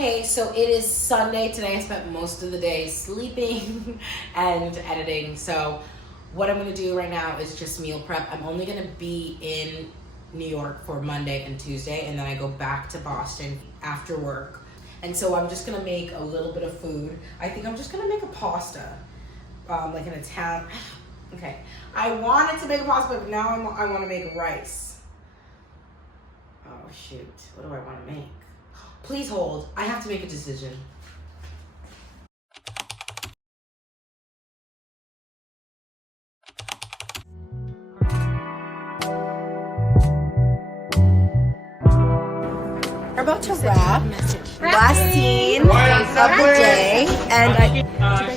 Okay, so it is Sunday. Today I spent most of the day sleeping and editing. So what I'm gonna do right now is just meal prep. I'm only gonna be in New York for Monday and Tuesday, and then I go back to Boston after work. And so I'm just gonna make a little bit of food. I think I'm just gonna make a pasta, like an Italian. Okay, I wanted to make a pasta, but now I want to make rice. Oh shoot, what do I want to make? Please hold. I have to make a decision. We're about to wrap last scene of the day, and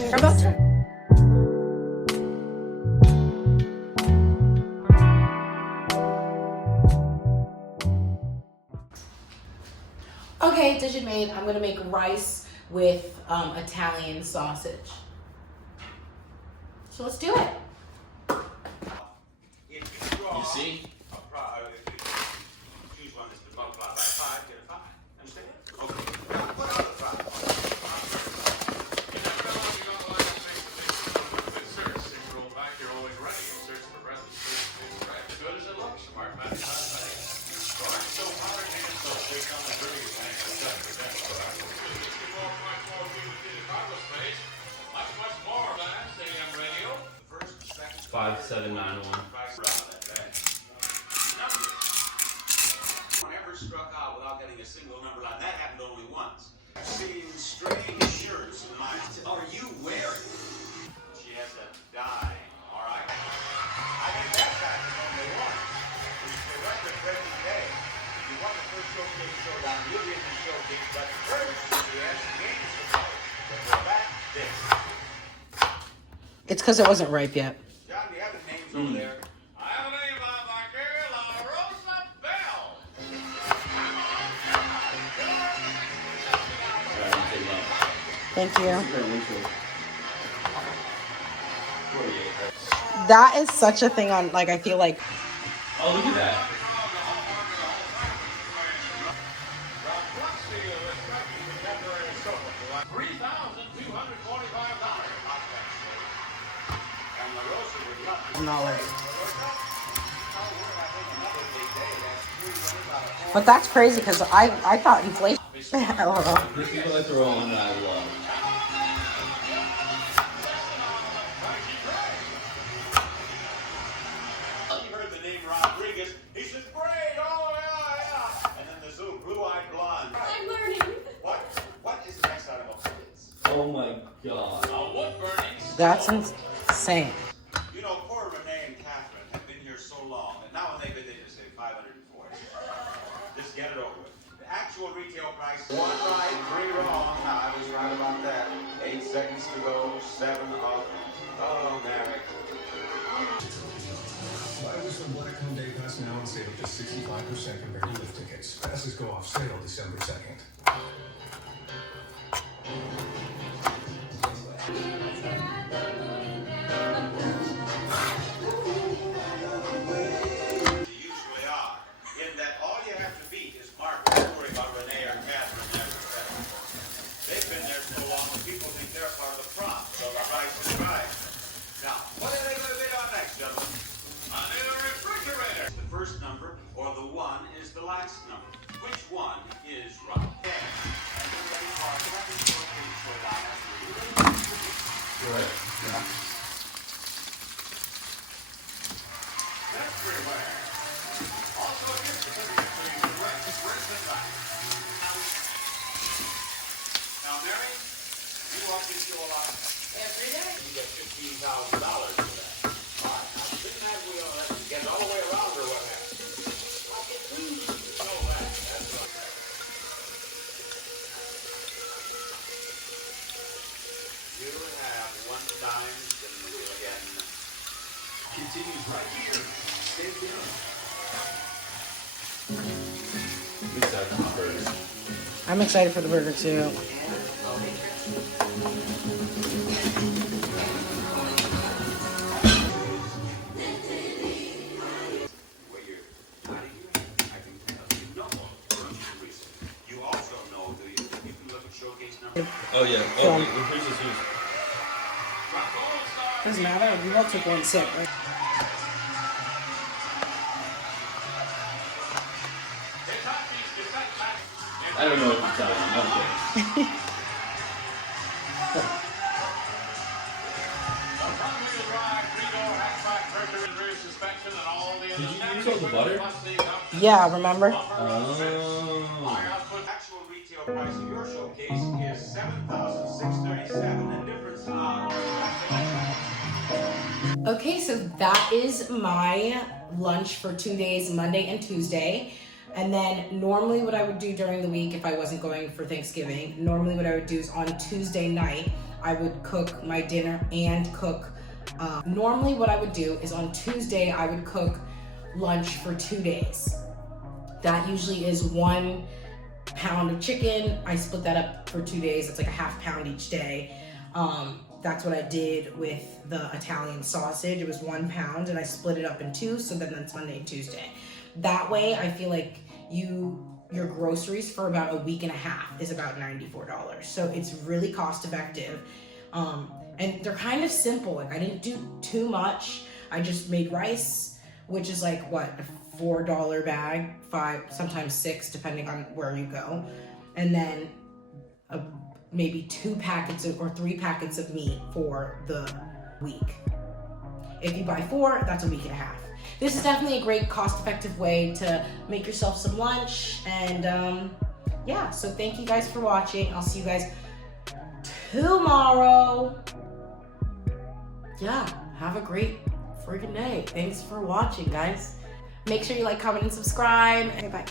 we're about to. Okay, decision made. I'm gonna make rice with Italian sausage. So let's do it. You see? Choose one that's been multiplied by 5, get a 5. Understand? Okay. Now, what are the 5? Good search. If you roll back, you're always ready. You search for recipes. As good as it looks. Smart man. So hard and so quick on the dirty tank. Much more, man. AM radio. First, second, 5791. Never struck out without getting a single number line. That happened only once. I've seen strange shirts in my. Are you wearing? She has a dime. All right. I think that happened only once. It's the record-breaking day. You won the first showcase showdown. You'll be in the showcase, but first, yes, games to play. But we're back this. It's because it wasn't ripe yet. John, do you have the names over there? I have a name on my girl, La Rosa Bell. Thank you. That is such a thing on, like, I feel like. Oh, look at that. But that's crazy because I thought inflation. I don't know. This is what they're rolling and I love. He heard the name Rodriguez. He says, "Great, oh yeah." And then the zoo, blue-eyed blonde. I'm learning. What is the next item of kids? Oh my god. Wood burning. That's insane. You know, poor Renee and Catherine have been here so long that now when they bid, they just say 540. Just get it over with. The actual retail price, 1 right, 3 wrong. I was right about that. 8 seconds to go, 7 off. Oh, Mary. Buy Whistler Blackcomb Day Pass now on sale just 65% compared to lift tickets. Passes go off sale December 2nd. Usually are. In that all you have to beat is Mark. Don't worry about Renee or Catherine. They've been there so long that people think they're part of the prompt, so the price is right. Now, what are they going to bid on next, gentlemen? I need a refrigerator. The first number or the 1 is the last number. Which one is right? Good. Everywhere. Also a gift certificate for you to rent the night. Now, Mary, you walk this show a lot. Every day. You get $15,000 for that. All right. Now, didn't that we let you get it all the way around or what happened? So that's right. You have 1 time spin the wheel again. Continues right here. Stay tuned. We start the burgers. I'm excited for the burger too. You also know, do you? You can look Oh yeah. Film. Oh, wait, who's this? Who's? Doesn't matter. We all took one sip, right? I don't know what you're telling me. Okay. Did you use all the butter? Yeah, remember? Oh. Actual retail price of your showcase is $7,637. The difference Okay, so that is my lunch for 2 days, Monday and Tuesday. And then normally what I would do during the week if I wasn't going for Thanksgiving, normally what I would do is on Tuesday night, I would cook my dinner and cook. Normally what I would do is on Tuesday, I would cook lunch for 2 days. That usually is 1 pound of chicken. I split that up for 2 days. It's like a half pound each day. That's what I did with the Italian sausage. It was 1 pound and I split it up in 2, so then that's Monday and Tuesday. That way I feel like your groceries for about a week and a half is about $94. So it's really cost effective. And they're kind of simple. Like I didn't do too much. I just made rice, which is like what, a $4 bag, 5, sometimes 6, depending on where you go. And then maybe 2 packets or 3 packets of meat for the week. If you buy 4, that's a week and a half. This is definitely a great cost-effective way to make yourself some lunch. And yeah, so thank you guys for watching. I'll see you guys tomorrow. Yeah, have a great freaking day. Thanks for watching, guys. Make sure you like, comment, and subscribe. Okay, bye.